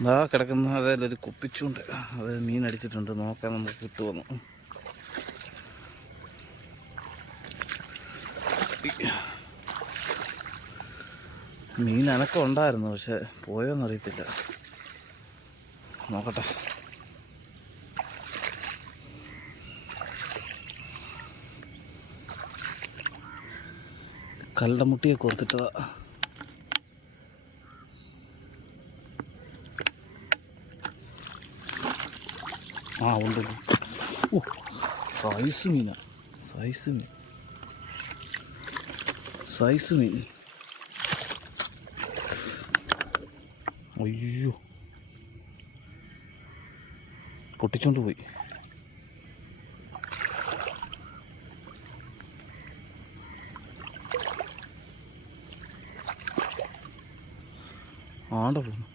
ഇതാ കിടക്കുന്ന അതിലൊരു കുപ്പിച്ചുണ്ട്. അത് മീൻ അടിച്ചിട്ടുണ്ട്. നോക്കാൻ നമുക്ക് കിട്ടുമെന്ന്. മീൻ അനക്കം ഉണ്ടായിരുന്നു, പക്ഷെ പോയോന്നറിയത്തില്ല. നോക്കട്ടെ. കല്ലുടെ മുട്ടിയെ കൊടുത്തിട്ടതാ. ആ ഉണ്ട്. ഓ, സൈസ് മീനാ. സൈസ് മീൻ. അയ്യോ, പൊട്ടിച്ചോണ്ട് പോയി. ആണ്ട പോകുന്നു.